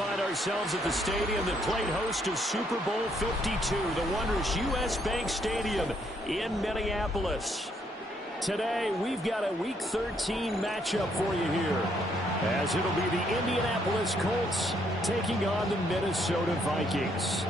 find ourselves at the stadium that played host to Super Bowl 52, the wondrous U.S. Bank Stadium in Minneapolis. Today, we've got a Week 13 matchup for you here, as it'll be the Indianapolis Colts taking on the Minnesota Vikings.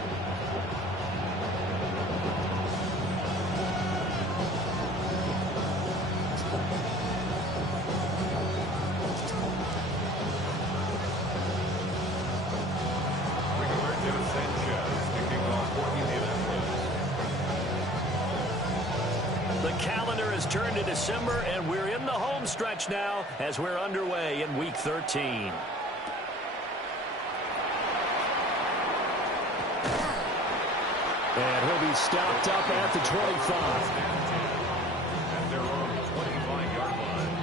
Turn to December, and we're in the home stretch now as we're underway in Week 13. And he'll be stopped up at the 25. At their own 25-yard line.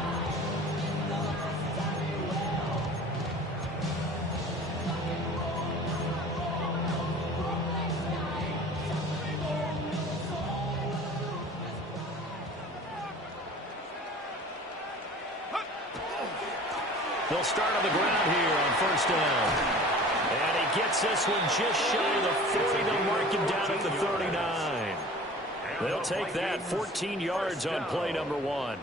They'll start on the ground here on first down. And he gets this one just shy of the 40. They'll mark him down at the 39. They'll take that 14 yards on play number 1.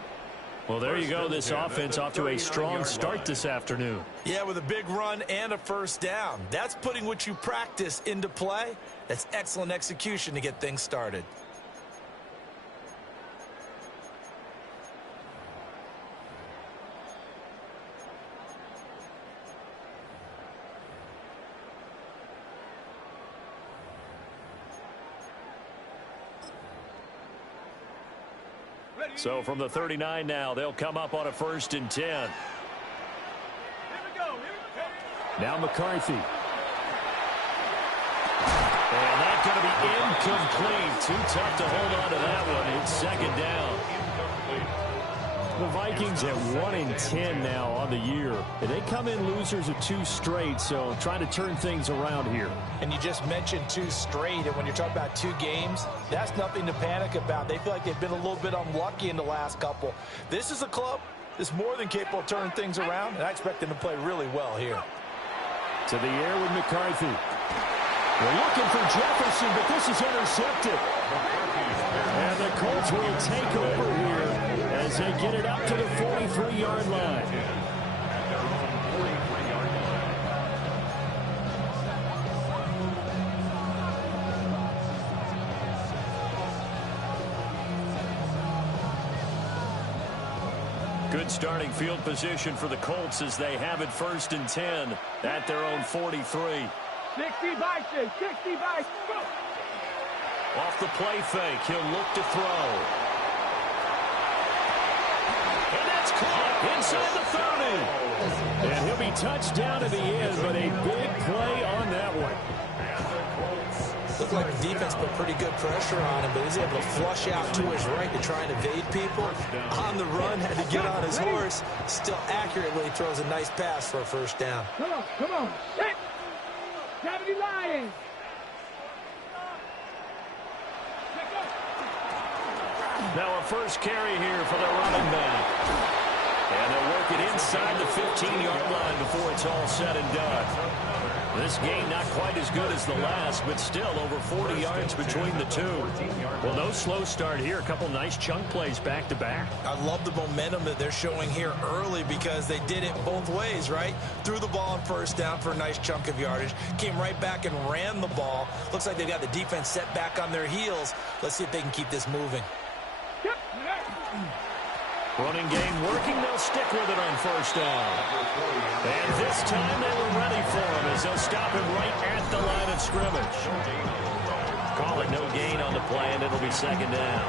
Well, there you go. This offense off to a strong start this afternoon. Yeah, with a big run and a first down. That's putting what you practice into play. That's excellent execution to get things started. So from the 39 now, they'll come up on a 1st and 10. Now McCarthy. And that's going to be incomplete. Too tough to hold on to that one. It's 2nd down. The Vikings at 1-10 now on the year. And they come in losers of 2 straight, so trying to turn things around here. And you just mentioned 2 straight, and when you're talking about 2 games, that's nothing to panic about. They feel like they've been a little bit unlucky in the last couple. This is a club that's more than capable of turning things around, and I expect them to play really well here. To the air with McCarthy. They're looking for Jefferson, but this is intercepted. And the Colts will take over here as they get it up to the 43-yard line. Good starting field position for the Colts as they have it 1st and 10 at their own 43. 60 Vikings, 60 Vikings. Off the play fake, he'll look to throw. And that's caught inside the 30. And he'll be touched down at the end, but a big play on that one. Looked like the defense put pretty good pressure on him, but he's able to flush out to his right to try and evade people. On the run, had to get on his horse. Still accurately throws a nice pass for a 1st down. Come on, come on. Hit. 70 Lions. Now a first carry here for the running back. And they'll work it inside the 15-yard line before it's all said and done. This game not quite as good as the last, but still over 40 yards between the two. Well, no slow start here. A couple nice chunk plays back-to-back. I love the momentum that they're showing here early because they did it both ways, right? Threw the ball on 1st down for a nice chunk of yardage. Came right back and ran the ball. Looks like they've got the defense set back on their heels. Let's see if they can keep this moving. Running game working. They'll stick with it on 1st down. And this time they were ready for him as they'll stop him right at the line of scrimmage. Call it no gain on the play, and it'll be 2nd down.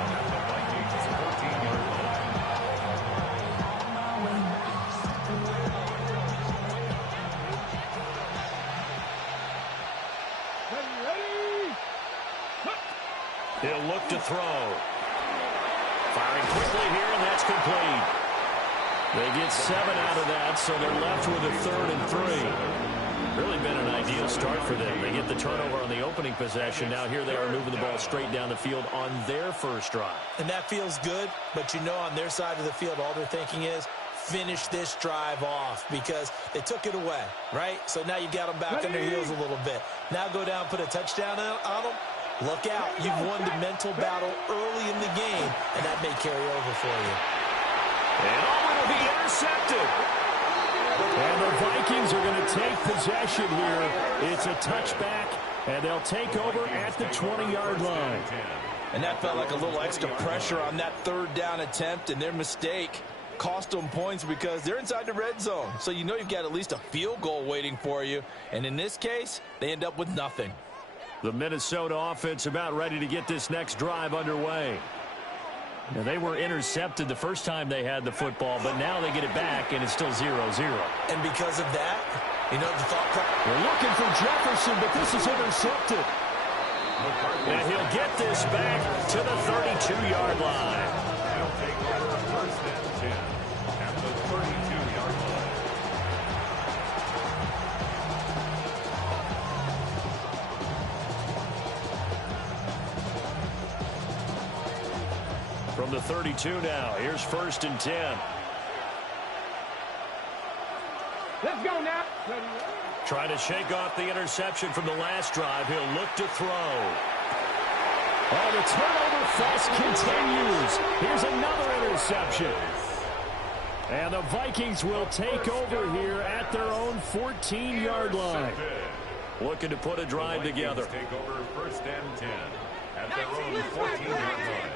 He'll look to throw. Firing quickly here, and that's complete. They get 7 out of that, so they're left with a 3rd and 3. Really been an ideal start for them. They get the turnover on the opening possession. Now here they are moving the ball straight down the field on their first drive. And that feels good, but you know on their side of the field, all they're thinking is finish this drive off because they took it away, right? So now you got them back on their heels a little bit. Now go down, put a touchdown on them. Look out. You've won the mental battle early in the game, and that may carry over for you. And it'll be intercepted. And the Vikings are going to take possession here. It's a touchback, and they'll take over at the 20-yard line. And that felt like a little extra pressure on that third down attempt, and their mistake cost them points because they're inside the red zone. So you know you've got at least a field goal waiting for you. And in this case, they end up with nothing. The Minnesota offense about ready to get this next drive underway. Now, they were intercepted the first time they had the football, but now they get it back, and it's still 0-0. And because of that, you know, the thought process. They're looking for Jefferson, but this is intercepted. And he'll get this back to the 32-yard line. He'll take over first and 10 at the 32-yard line. From the 32 now, here's first and 10. Let's go now. Trying to shake off the interception from the last drive. He'll look to throw. Oh, the turnover fest continues. Here's another interception. And the Vikings will take over here at their own 14-yard line. Looking to put a drive together. Take over first and 10 at their own 14-yard line.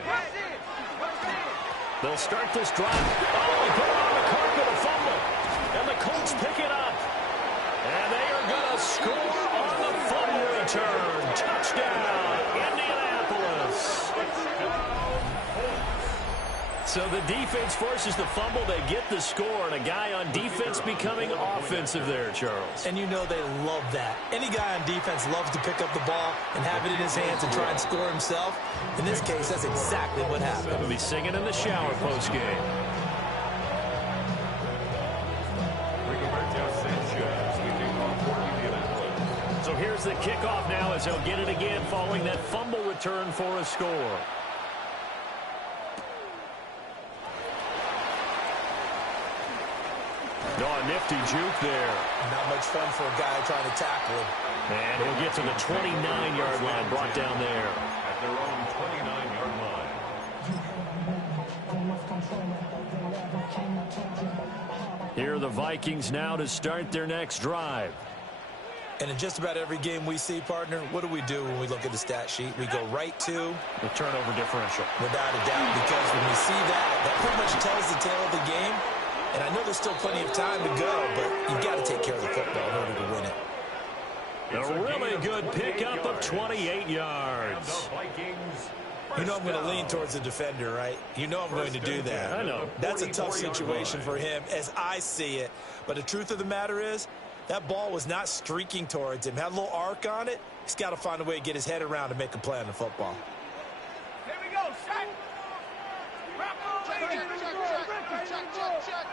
They'll start this drive. Oh, they put it on the carpet, a fumble. And the Colts pick it up. And they are going to score on the fumble return. Touchdown, Indianapolis. So the defense forces the fumble. They get the score, and a guy on defense becoming offensive there, Charles. And you know they love that. Any guy on defense loves to pick up the ball and have it in his hands and try and score himself. In this case, that's exactly what happened. He'll be singing in the shower postgame. So here's the kickoff now as they'll get it again following that fumble return for a score. No, a nifty juke there. Not much fun for a guy trying to tackle him. And he'll get to the 29-yard line, brought down there. At their own 29-yard line. Here are the Vikings now to start their next drive. And in just about every game we see, partner, what do when we look at the stat sheet? We go right to the turnover differential. Without a doubt, because when we see that, that pretty much tells the tale of the game. And I know there's still plenty of time to go, but you've got to take care of the football in order to win it. A really good pickup of 28 yards. You know I'm going to lean towards the defender, right? You know I'm going to do that. I know. That's a tough situation for him as I see it. But the truth of the matter is, that ball was not streaking towards him. Had a little arc on it. He's got to find a way to get his head around and make a play on the football. Here we go. Check.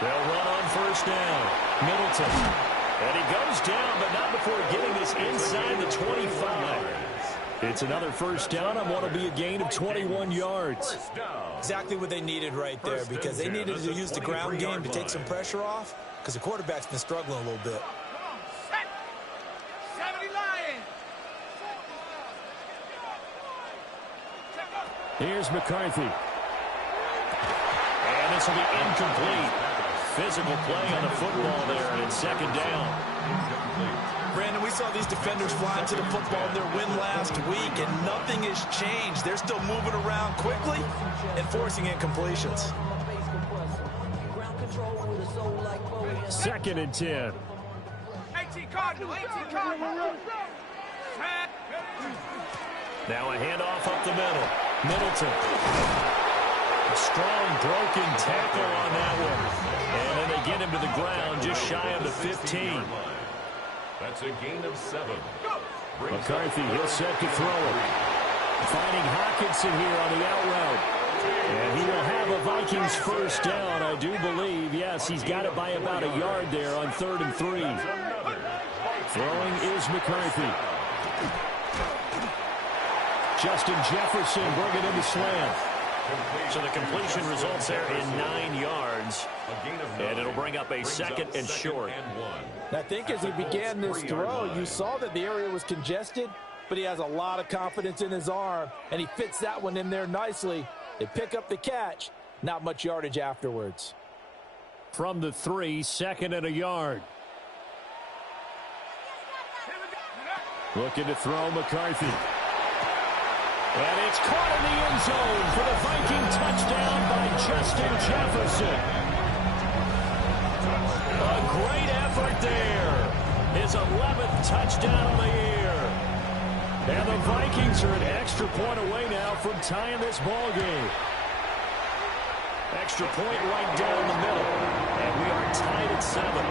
They'll run on first down. Middleton. And he goes down, but not before getting this inside the 25. It's another first down on what will be a gain of 21 yards. Exactly what they needed right there, because they needed to use the ground game to take some pressure off, because the quarterback's been struggling a little bit. 70 Lions. Here's McCarthy. And this will be incomplete. Physical play on the football there, and it's second down. Brandon, we saw these defenders flying to the football in their win last week, and nothing has changed. They're still moving around quickly and forcing incompletions. Second and 10. 18 Cardinal. 18 Cardinal. Now a handoff up the middle. Middleton. A strong broken tackle on that one. And then they get him to the ground just shy of the 15. That's a gain of 7. McCarthy, he'll set to throw it. Finding Hawkinson here on the out route. And he will have a Vikings first down, I do believe. Yes, he's got it by about a yard there on 3rd and 3. Throwing is McCarthy. Justin Jefferson bringing in the slam. So the completion results there in 9 yards. And it'll bring up a second and short. I think as he began this throw, you saw that the area was congested, but he has a lot of confidence in his arm, and he fits that one in there nicely. They pick up the catch, not much yardage afterwards. From the 3, second and a yard. Looking to throw McCarthy. And it's caught in the end zone for the Viking touchdown by Justin Jefferson. A great effort there. His 11th touchdown of the year. And the Vikings are an extra point away now from tying this ball game. Extra point right down the middle. And we are tied at 7.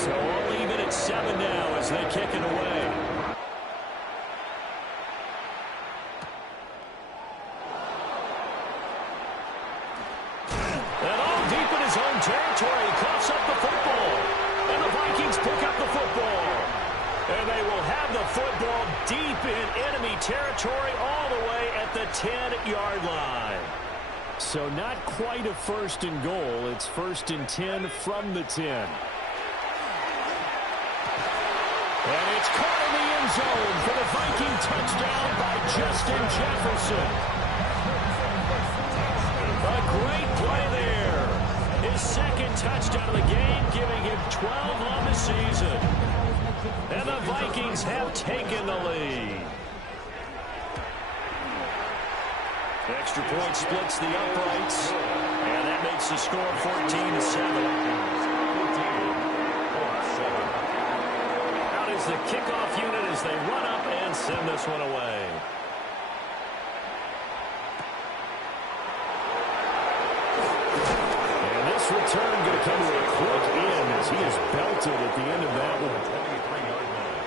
So we'll leave it at 7 now as they kick it away. And all deep in his own territory, he coughs up the football. And the Vikings pick up the football. And they will have the football deep in enemy territory all the way at the 10-yard line. So not quite a first and goal. It's first and 10 from the 10. And it's caught in the end zone for the Viking touchdown by Justin Jefferson. A great play there. His second touchdown of the game, giving him 12 on the season. And the Vikings have taken the lead. The extra point splits the uprights. And that makes the score 14-7. The kickoff unit as they run up and send this one away. And this return going to come to a quick end as he is belted at the end of that one. 23-yard line.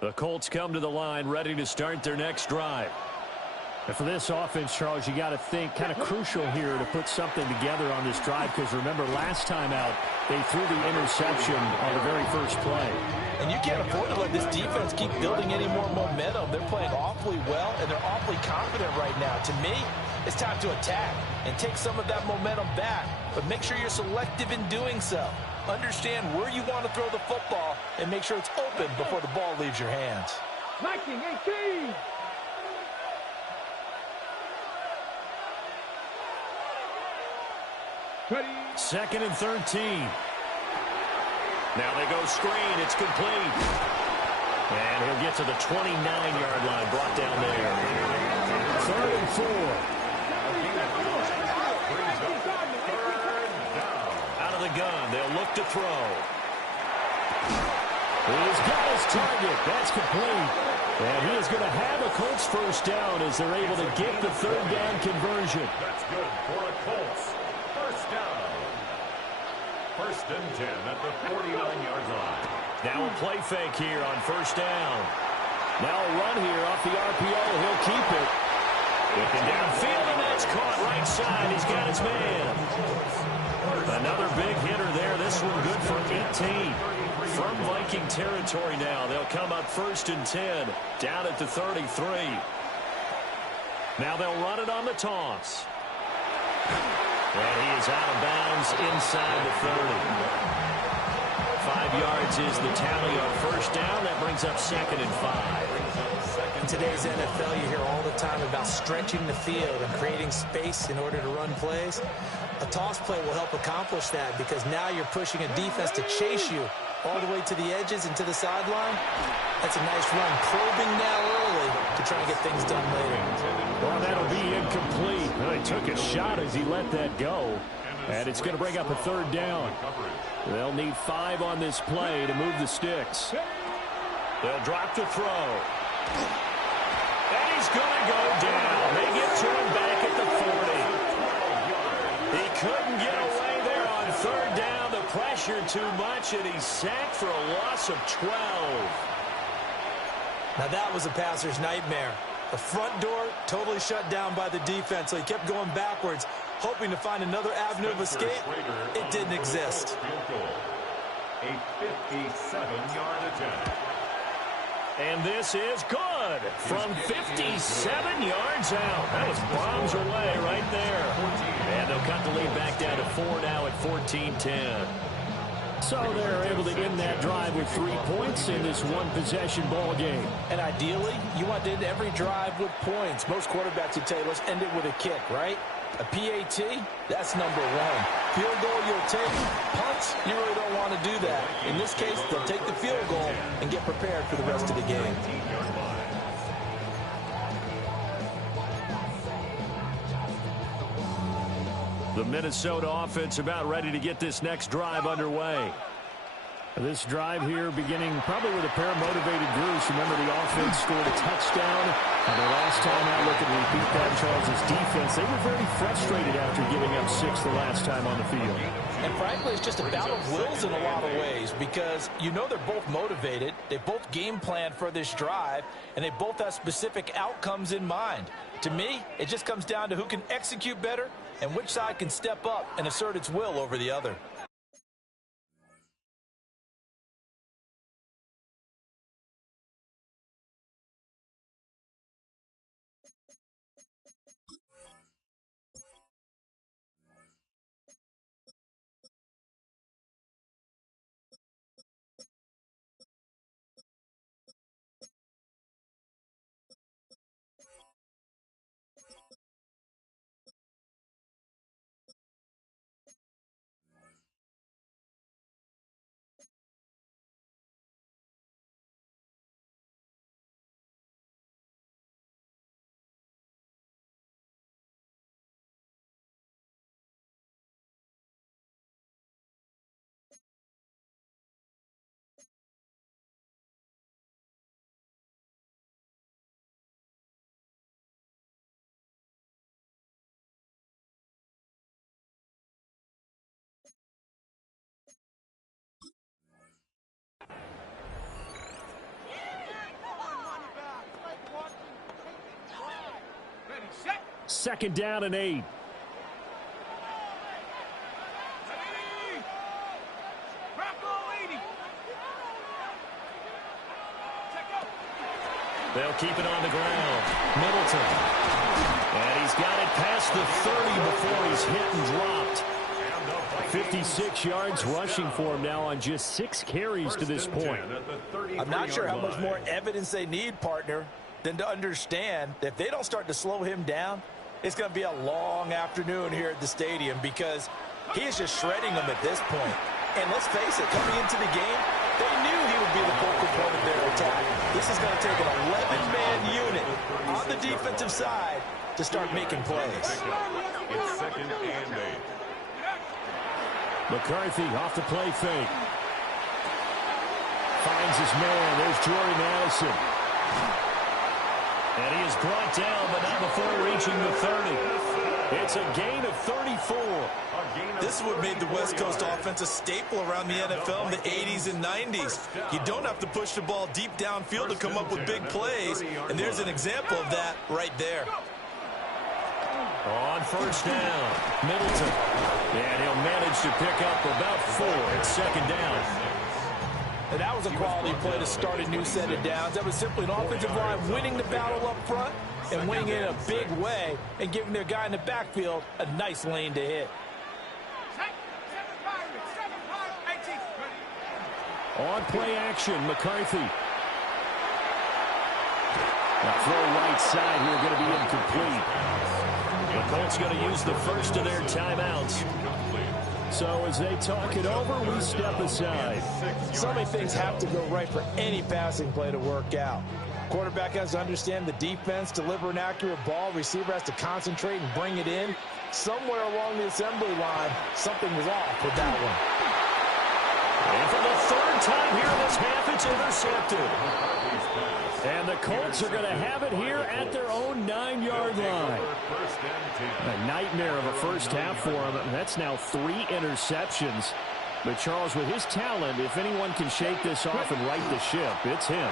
The Colts come to the line ready to start their next drive. And for this offense, Charles, you got to think kind of crucial here to put something together on this drive because remember last time out they threw the interception on the very first play. And you can't afford to let this defense keep building any more momentum. They're playing awfully well and they're awfully confident right now. To me, it's time to attack and take some of that momentum back, but make sure you're selective in doing so. Understand where you want to throw the football and make sure it's open before the ball leaves your hands. Viking 18. Second and 13. Now they go screen. It's complete. And he'll get to the 29-yard line, brought down there. 3rd and 4. Out of the gun, they'll look to throw. He's got his target. That's complete. And he is going to have a Colts first down as they're able to get the 3rd down conversion. That's good for a Colts. First down. 1st and 10 at the 49-yard line. Now a play fake here on 1st down. Now a run here off the RPO. He'll keep it. Looking downfield, and that's caught right side. He's got his man. Another big hitter there. This one good for 18. From Viking territory now. They'll come up 1st and 10. Down at the 33. Now they'll run it on the toss. And he is out of bounds inside the 30. 5 yards is the tally on 1st down. That brings up 2nd and 5. In today's NFL, you hear all the time about stretching the field and creating space in order to run plays. A toss play will help accomplish that because now you're pushing a defense to chase you all the way to the edges and to the sideline. That's a nice run, probing now early to try and get things done later. Well, that'll be incomplete. Well, he took a shot as he let that go, and it's going to bring up a 3rd down. They'll need 5 on this play to move the sticks. They'll drop to throw. And he's going to go down. They get to him back at the 40. He couldn't get away there on 3rd down. The pressure too much, and he's sacked for a loss of 12. Now that was a passer's nightmare. The front door totally shut down by the defense, so he kept going backwards, hoping to find another avenue of escape. It didn't exist. A 57-yard attempt. And this is good from 57 yards out. That was bombs away right there. And they'll cut the lead back down to 4 now at 14-10. So they're able to end that drive with 3 points in this one-possession ball game. And ideally, you want to end every drive with points. Most quarterbacks would tell you, let's end it with a kick, right? A PAT, that's number one. Field goal, you'll take. Punts, you really don't want to do that. In this case, they'll take the field goal and get prepared for the rest of the game. The Minnesota offense about ready to get this next drive underway. This drive here beginning probably with a pair of motivated groups. Remember, the offense scored a touchdown. And their last time out, looking to repeat that, Charles' defense, they were very frustrated after giving up 6 the last time on the field. And frankly, it's just a battle of wills in a lot of ways because you know they're both motivated. They both game plan for this drive, and they both have specific outcomes in mind. To me, it just comes down to who can execute better and which side can step up and assert its will over the other. Second down and 8. They'll keep it on the ground. Middleton. And he's got it past the 30 before he's hit and dropped. 56 yards rushing for him now on just 6 carries to this point. I'm not sure how much more evidence they need, partner, than to understand that if they don't start to slow him down, it's going to be a long afternoon here at the stadium because he is just shredding them at this point. And let's face it, coming into the game, they knew he would be the focal point of their attack. This is going to take an 11-man unit on the defensive side to start making plays. It's second and 8. McCarthy off the play fake. Finds his man. There's Jordan Addison. And he is brought down, but not before reaching the 30. It's a gain of 34. This is what made the West Coast offense a staple around the NFL in the 80s and 90s. You don't have to push the ball deep downfield to come up with big plays, and there's an example of that right there. On first down, Middleton. And he'll manage to pick up about 4 at second down. And that was a quality play to start a new set of downs. That was simply an offensive line winning the battle up front and winning it in a big way and giving their guy in the backfield a nice lane to hit. On play action, McCarthy. Now throw right side here, going to be incomplete. The Colts going to use the first of their timeouts. So as they talk it over, we step aside. So many things have to go right for any passing play to work out. Quarterback has to understand the defense, deliver an accurate ball. Receiver has to concentrate and bring it in. Somewhere along the assembly line, something was off with that one. And for the third time here in this half, it's intercepted. And the Colts are going to have it here at their own 9-yard line. A nightmare of a first half for them. That's now 3 interceptions. But, Charles, with his talent, if anyone can shake this off and right the ship, it's him.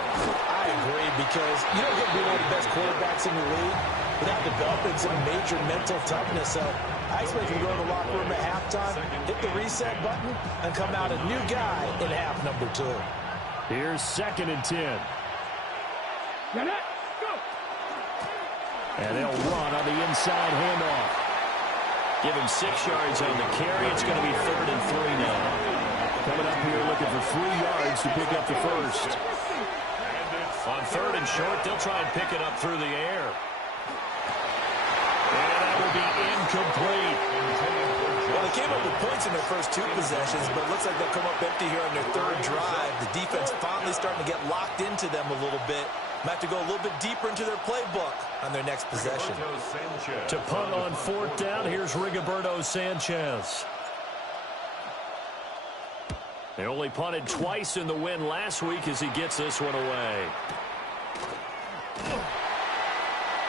I agree, because you don't get to be one of the best quarterbacks in the league without developing some major mental toughness. So I expect him to go to the locker room at halftime, hit the reset button, and come out a new guy in half number 2. Here's 2nd and 10. And they'll run on the inside handoff. Give him 6 yards on the carry. It's going to be 3rd and 3 now. Coming up here looking for 3 yards to pick up the first. On 3rd and short, they'll try and pick it up through the air. And that will be incomplete. Well, they came up with points in their first 2 possessions, but it looks like they'll come up empty here on their 3rd drive. The defense finally starting to get locked into them a little bit. Might have to go a little bit deeper into their playbook on their next possession. To punt on 4th down, here's Rigoberto Sanchez. They only punted twice in the win last week as he gets this one away.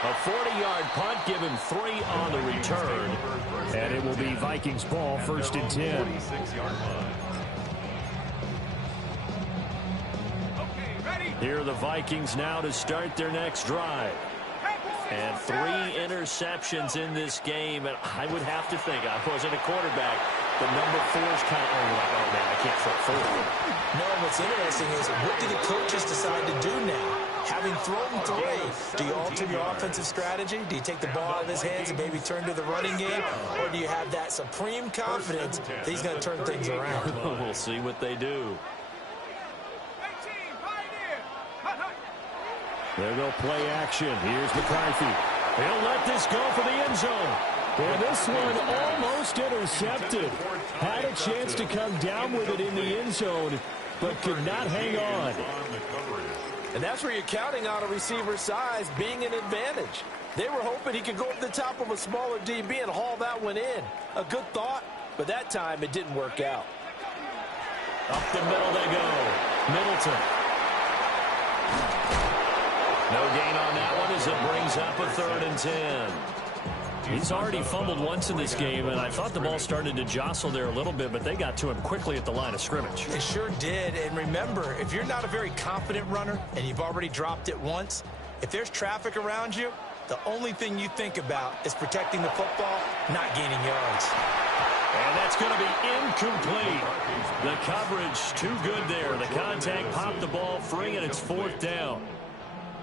A 40-yard punt, give him 3 on the return. And it will be Vikings ball, 1st and 10. Here are the Vikings now to start their next drive. And 3 interceptions in this game. And I would have to think, I wasn't a quarterback, the number 4 is kind of, oh man, I can't throw 4. No, what's interesting is, what do the coaches decide to do now? Having thrown 3, do you alter your offensive strategy? Do you take the ball out of his hands and maybe turn to the running game? Or do you have that supreme confidence that he's going to turn things around? We'll see what they do. There go play action. Here's McCarthy. He'll let this go for the end zone. And this one almost intercepted. Had a chance to come down with it in the end zone, but could not hang on. And that's where you're counting on a receiver's size being an advantage. They were hoping he could go over the top of a smaller DB and haul that one in. A good thought, but that time it didn't work out. Up the middle they go. Middleton. No gain on that one as it brings up a 3rd and 10. He's already fumbled once in this game, and I thought the ball started to jostle there a little bit, but they got to him quickly at the line of scrimmage. It sure did, and remember, if you're not a very confident runner and you've already dropped it once, if there's traffic around you, the only thing you think about is protecting the football, not gaining yards. And that's going to be incomplete. The coverage too good there. The contact popped the ball free, and it's 4th down.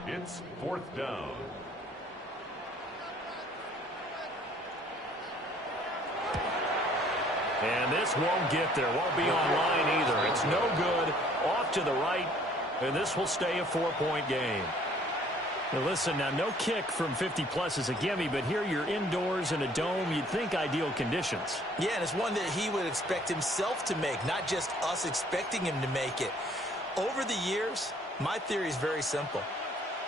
It's 4th down. And this won't get there. Won't be on line either. It's no good. Off to the right. And this will stay a 4-point game. Now listen, now no kick from 50-plus is a gimme, but here you're indoors in a dome. You'd think ideal conditions. Yeah, and it's one that he would expect himself to make, not just us expecting him to make it. Over the years, my theory is very simple.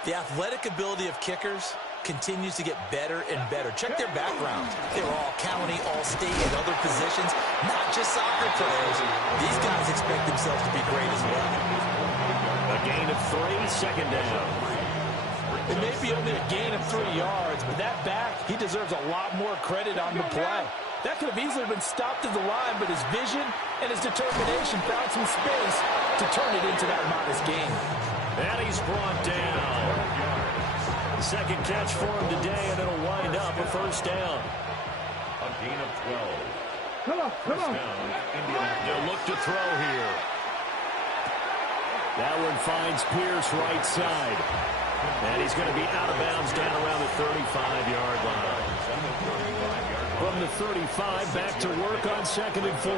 The athletic ability of kickers continues to get better and better. Check their backgrounds. They were all county, all state, and other positions, not just soccer players. These guys expect themselves to be great as well. A gain of 3, 2nd down. It may be only a gain of 3 yards, but that back, he deserves a lot more credit on the play. That could have easily been stopped at the line, but his vision and his determination found some space to turn it into that modest gain. And he's brought down. 2nd catch for him today, and it'll wind up a 1st down. A gain of 12. Come on. They'll look to throw here. That one finds Pierce right side. And he's going to be out of bounds down around the 35-yard line. From the 35, back to work on 2nd and 4.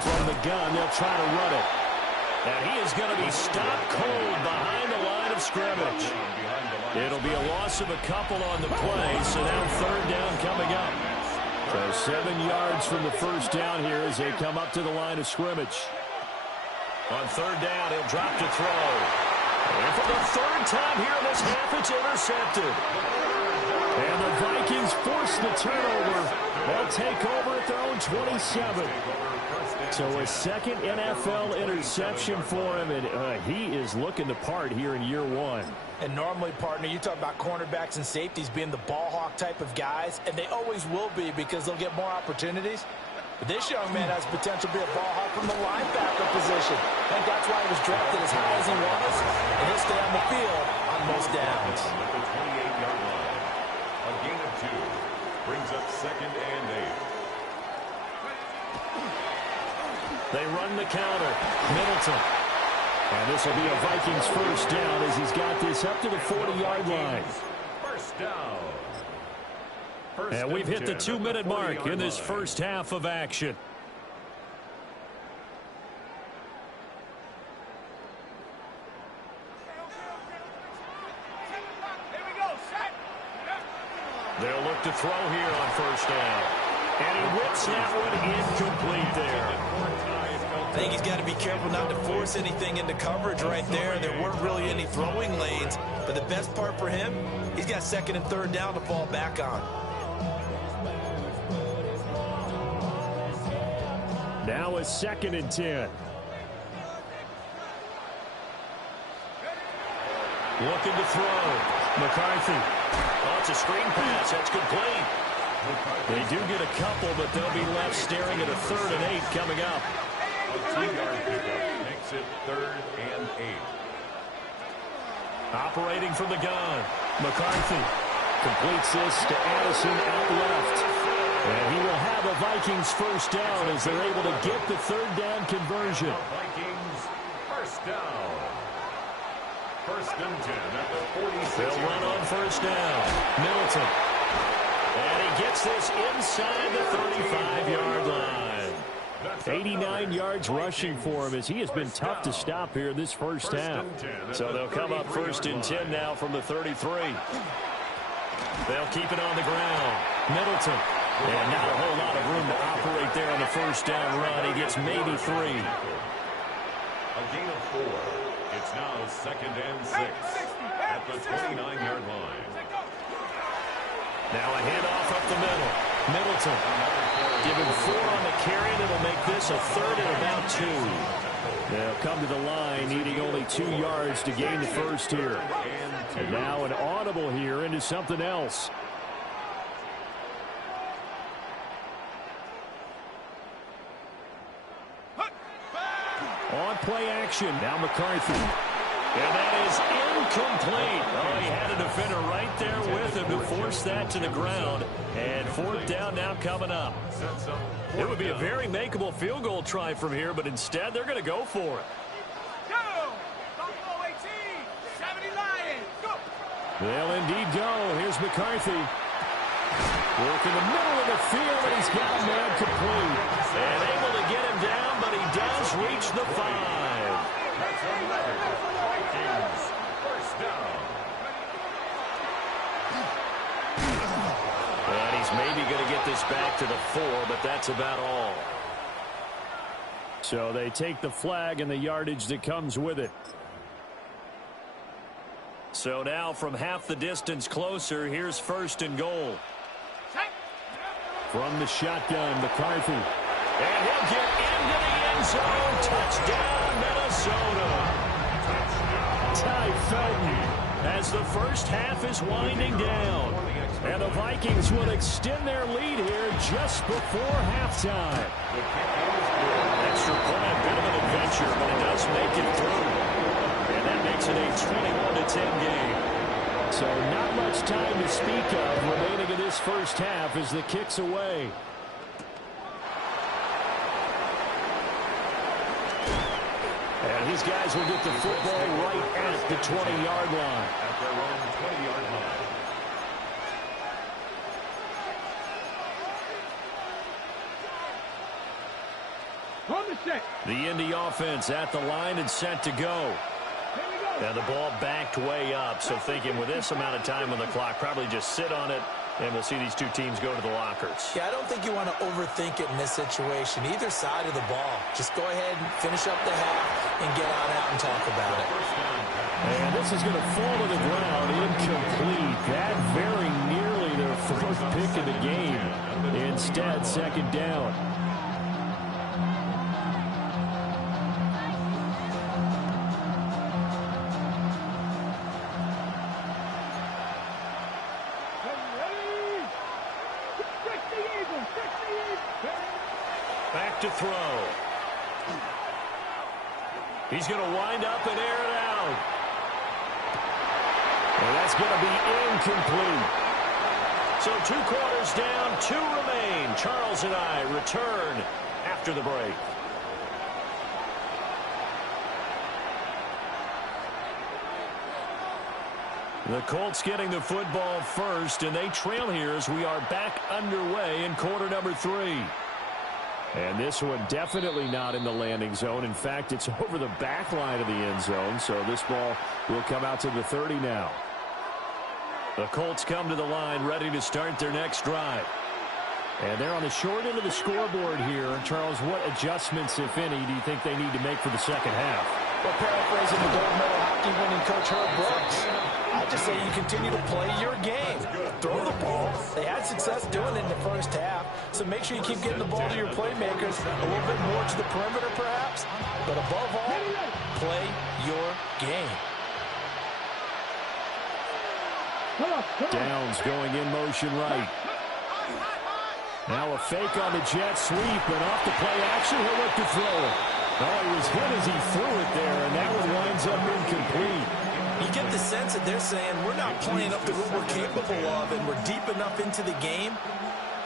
From the gun, they'll try to run it. And he is going to be stopped cold behind the line of scrimmage. It'll be a loss of a couple on the play, so now 3rd down coming up. So 7 yards from the 1st down here as they come up to the line of scrimmage. On 3rd down, he'll drop to throw. And for the 3rd time here in this half, it's intercepted. And the Vikings force the turnover. They'll take over at their own 27. So a second NFL interception for him, and he is looking the part here in year one. And normally, partner, you talk about cornerbacks and safeties being the ball hawk type of guys, and they always will be because they'll get more opportunities. But this young man has potential to be a ball hawk from the linebacker position. I think that's why he was drafted as high as he was, and he'll stay on the field on most downs. At the 28-yard line, a gain of 2 brings up 2nd and 8. They run the counter. Middleton. And this will be a Vikings first down as he's got this up to the 40-yard line. First down. And we've hit the 2-minute mark in this first half of action. They'll look to throw here on first down. And he whips that one incomplete there. I think he's got to be careful not to force anything into coverage right there. There weren't really any throwing lanes. But the best part for him, he's got 2nd and 3rd down to fall back on. Now a 2nd and 10. Looking to throw. McCarthy. Oh, it's a screen pass. That's complete. They do get a couple, but they'll be left staring at a 3rd and 8 coming up. A 2-yard pickup makes it 3rd and 8. Operating from the gun. McCarthy completes this to Addison out left. And he will have a Vikings first down as they're able to get the 3rd down conversion. The Vikings first down. 1st and 10 at the 46. They'll run on first down. Middleton. And he gets this inside the 35-yard line. 89 yards rushing for him as he has been tough to stop here this first half. So they'll come up 1st and 10 now from the 33. They'll keep it on the ground. Middleton. And not a whole lot of room to operate there on the first down run. He gets maybe 3. A gain of 4. It's now 2nd and 6 at the 29-yard line. Now a handoff up the middle. Middleton. Give him 4 on the carry, and it'll make this a 3rd and about 2. They'll come to the line, needing only 2 yards to gain the first here. And now an audible here into something else. On play action. Now McCarthy. And that is incomplete. Oh, he had a defender right there with him to force that to the ground. And 4th down now coming up. It would be a very makeable field goal try from here, but instead they're going to go for it. They'll indeed go. Here's McCarthy. Work in the middle of the field, and he's got a man complete. And able to get him down, but he does reach the 5. That's 11. Vikings first down. And he's maybe going to get this back to the 4, but that's about all. So they take the flag and the yardage that comes with it. So now from half the distance closer, here's 1st and goal. From the shotgun, McCarthy. And he'll get into the end zone. Touchdown, Minnesota. Ty Felton as the first half is winding down. And the Vikings will extend their lead here just before halftime. Extra point, a bit of an adventure, but it does make it through. And that makes it a 21-10 game. So not much time to speak of remaining in this first half as the kick's away. And these guys will get the football right at the 20-yard line. At their own 20-yard line. The Indy offense at the line and set to go. Now the ball backed way up, so thinking with this amount of time on the clock, probably just sit on it, and we'll see these two teams go to the lockers. Yeah, I don't think you want to overthink it in this situation. Either side of the ball. Just go ahead and finish up the half and get on out and talk about it. And this is going to fall to the ground, incomplete. That very nearly their 4th pick of the game. Instead, 2nd down. to throw. He's going to wind up and air it out. And that's going to be incomplete. So 2 quarters down, 2 remain. Charles and I return after the break. The Colts getting the football first, and they trail here as we are back underway in quarter number 3. And this one definitely not in the landing zone. In fact, it's over the back line of the end zone, so this ball will come out to the 30 now. The Colts come to the line ready to start their next drive. And they're on the short end of the scoreboard here. Charles, what adjustments, if any, do you think they need to make for the second half? Well, paraphrasing the gold medal hockey winning coach Herb Brooks, I just say you continue to play your game. Throw the ball. They had success doing it in the first half, so make sure you keep getting the ball to your playmakers a little bit more to the perimeter perhaps, but above all, play your game. Downs going in motion right. Now a fake on the jet sweep, and off the play action, he'll look to throw it. Oh, he was hit as he threw it there, and that one winds up incomplete. You get the sense that they're saying we're not playing up to what we're capable of, and we're deep enough into the game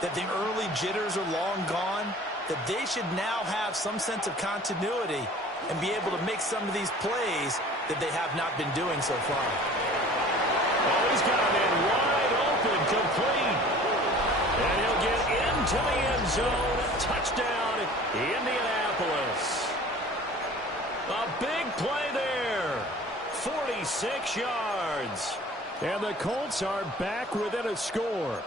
that the early jitters are long gone, that they should now have some sense of continuity and be able to make some of these plays that they have not been doing so far. Oh, he's got him in wide open, complete. And he'll get into the end zone. Touchdown, Indianapolis. A big play there. 46 yards. And the Colts are back within a score.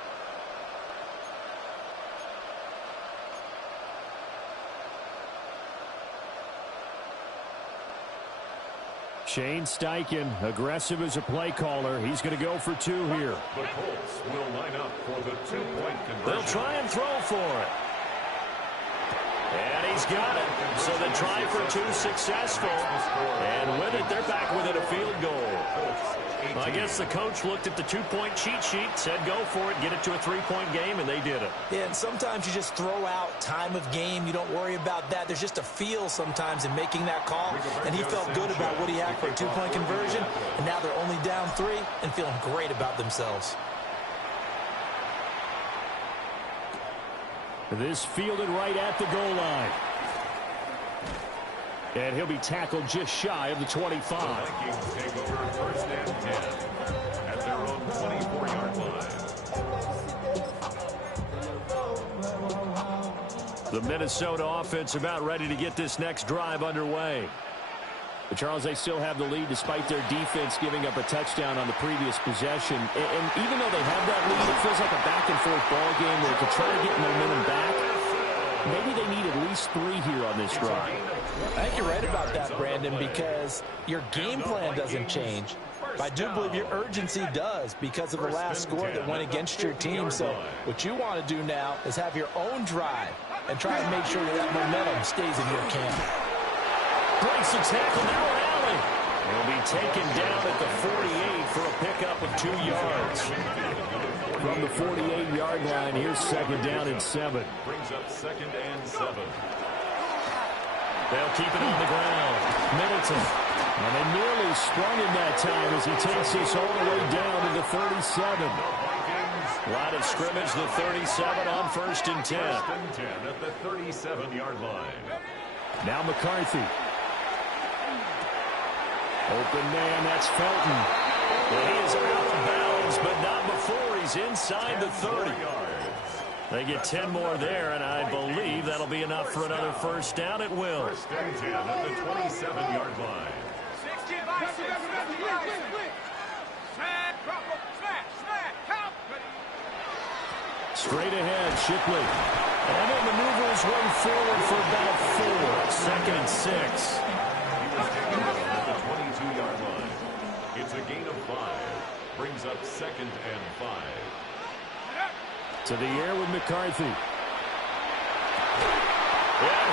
Shane Steichen, aggressive as a play caller. He's going to go for 2 here. The Colts will line up for the 2-point conversion. They'll try and throw for it. And he's got it. So the try for 2 successful. And with it, they're back within a field goal. Well, I guess the coach looked at the 2-point cheat sheet, said go for it, get it to a 3-point game, and they did it. Yeah, and sometimes you just throw out time of game. You don't worry about that. There's just a feel sometimes in making that call, and he felt good about what he had for a 2-point conversion, and now they're only down 3 and feeling great about themselves. This fielded right at the goal line. And he'll be tackled just shy of the 25. The Vikings take over 1st and 10 at their own 24-yard line. The Minnesota offense about ready to get this next drive underway. But Charles, they still have the lead despite their defense giving up a touchdown on the previous possession. And even though they have that lead, it feels like a back-and-forth ball game where to try to get momentum back, maybe they need at least 3 here on this drive. I think you're right about that, Brandon, because your game plan doesn't change. I do believe your urgency does because of the last score that went against your team. So what you want to do now is have your own drive and try and make sure that momentum stays in your camp. Breaks the tackle, now rally. Will be taken down at the 48 for a pickup of 2 yards. From the 48-yard line, here's 2nd down and 7. Brings up 2nd and 7. They'll keep it on the ground. Middleton. And they nearly sprung him that time as he takes this all the way down to the 37. Line of scrimmage, the 37 on 1st and 10. 1st and 10 at the 37-yard line. Now McCarthy. Open man, that's Felton. Well, he is out of bounds, but not before he's inside the 30. They get 10 more there, and I believe that'll be enough for another 1st down. It will. 1st and 10 at the 27-yard line. Straight ahead, Shipley. And he'll maneuver his way forward for about 4. 2nd and 6. At the 22-yard line. It's a gain of 5. Brings up 2nd and 5. To the air with McCarthy. And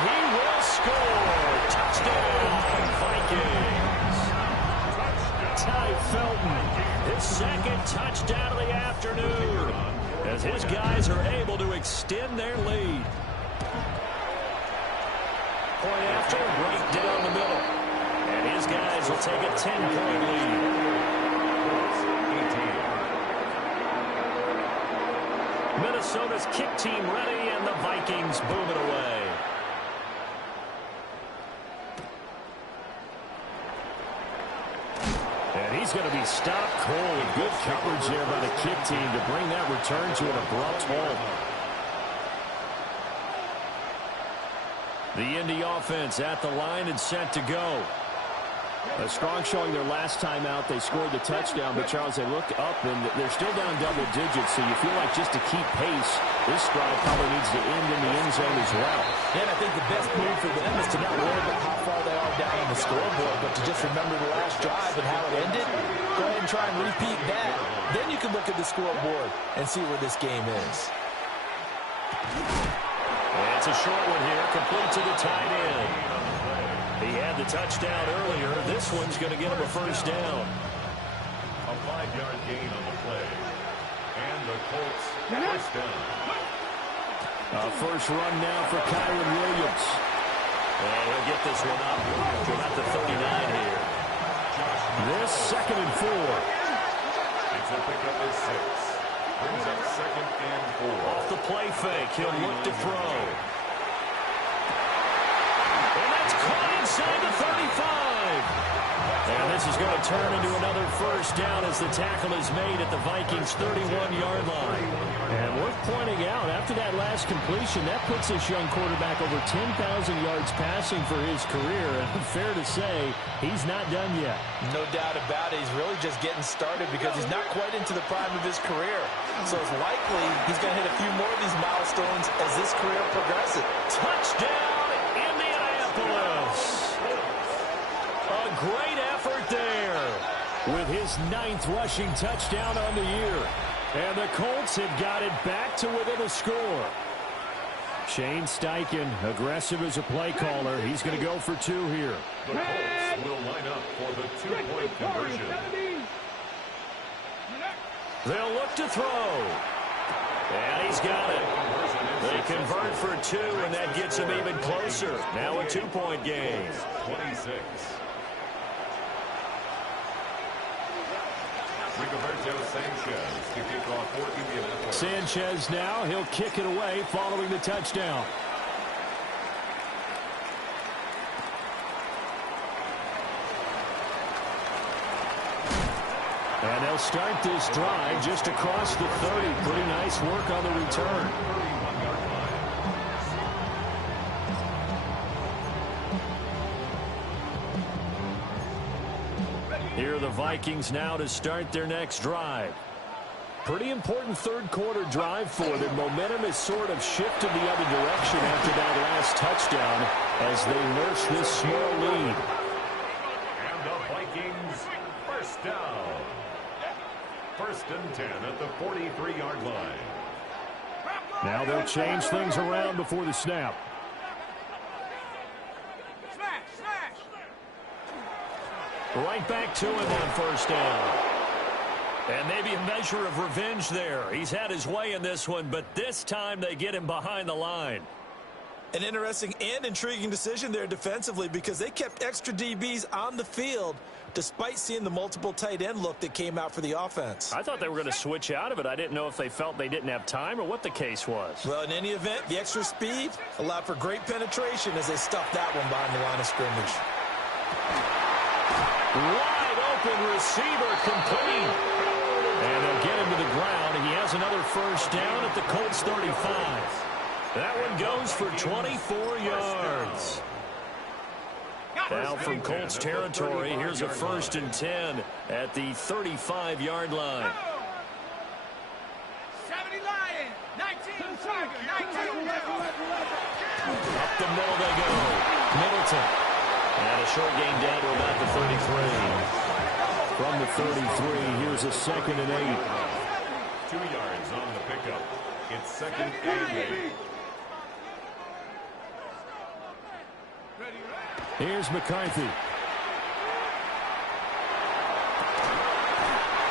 he will score. Touchdown, Vikings. Ty Felton, his 2nd touchdown of the afternoon, as his guys are able to extend their lead. point after, right down the middle. And his guys will take a 10-point lead. Minnesota's kick team ready, and the Vikings boom it away. And he's going to be stopped cold. Good coverage there by the kick team to bring that return to an abrupt halt. The Indy offense at the line and set to go. A strong showing their last time out. They scored the touchdown, but, Charles, they looked up, and they're still down double digits, so you feel like just to keep pace, this drive probably needs to end in the end zone as well. And I think the best move for them is to not worry about how far they are down on the scoreboard, but to just remember the last drive and how it ended. Go ahead and try and repeat that. Then you can look at the scoreboard and see where this game is. It's a short one here, complete to the tight end. He had the touchdown earlier. This one's going to get him a first down. A 5-yard gain on the play. And the Colts first down. A first run now for Kyron Williams. And he'll get this one up to about the 39 here. This 2nd and 4. It's a pickup at 6. Brings up 2nd and 4. Off the play fake, he'll look to throw. And that's caught inside the 35. And this is going to turn into another first down as the tackle is made at the Vikings' 31-yard line. And worth pointing out, after that last completion, that puts this young quarterback over 10,000 yards passing for his career. And fair to say, he's not done yet. No doubt about it. He's really just getting started because he's not quite into the prime of his career. So it's likely he's going to hit a few more of these milestones as this career progresses. Touchdown, Indianapolis! A great effort there with his 9th rushing touchdown on the year. And the Colts have got it back to within a score. Shane Steichen, aggressive as a play caller. He's going to go for 2 here. The Colts will line up for the 2-point conversion. They'll look to throw. And he's got it. They convert for 2, and that gets him even closer. Now a 2-point game. 26. Rigoberto Sanchez to kick off for Indianapolis. Sanchez now, he'll kick it away following the touchdown. And they'll start this drive just across the 30. Pretty nice work on the return. Here are the Vikings now to start their next drive. Pretty important third-quarter drive for them. Momentum has sort of shifted the other direction after that last touchdown as they nurse this small lead. And the Vikings first down. 1st and 10 at the 43-yard line. Now they'll change things around before the snap. Right back to him on first down. And maybe a measure of revenge there. He's had his way in this one, but this time they get him behind the line. An interesting and intriguing decision there defensively because they kept extra DBs on the field despite seeing the multiple tight end look that came out for the offense. I thought they were going to switch out of it. I didn't know if they felt they didn't have time or what the case was. Well, in any event, the extra speed allowed for great penetration as they stuffed that one behind the line of scrimmage. Wide open receiver complete. And they'll get him to the ground. He has another first down at the Colts 35. That one goes for 24 yards. Now from Colts territory, here's a 1st and 10 at the 35-yard line. 70 Lion, 19 Tiger, 19 Up the middle they go. Middleton. And a short gain down to about the 33. From the 33, here's a 2nd and 8. 2 yards on the pickup. It's 2nd and 8. Here's McCarthy.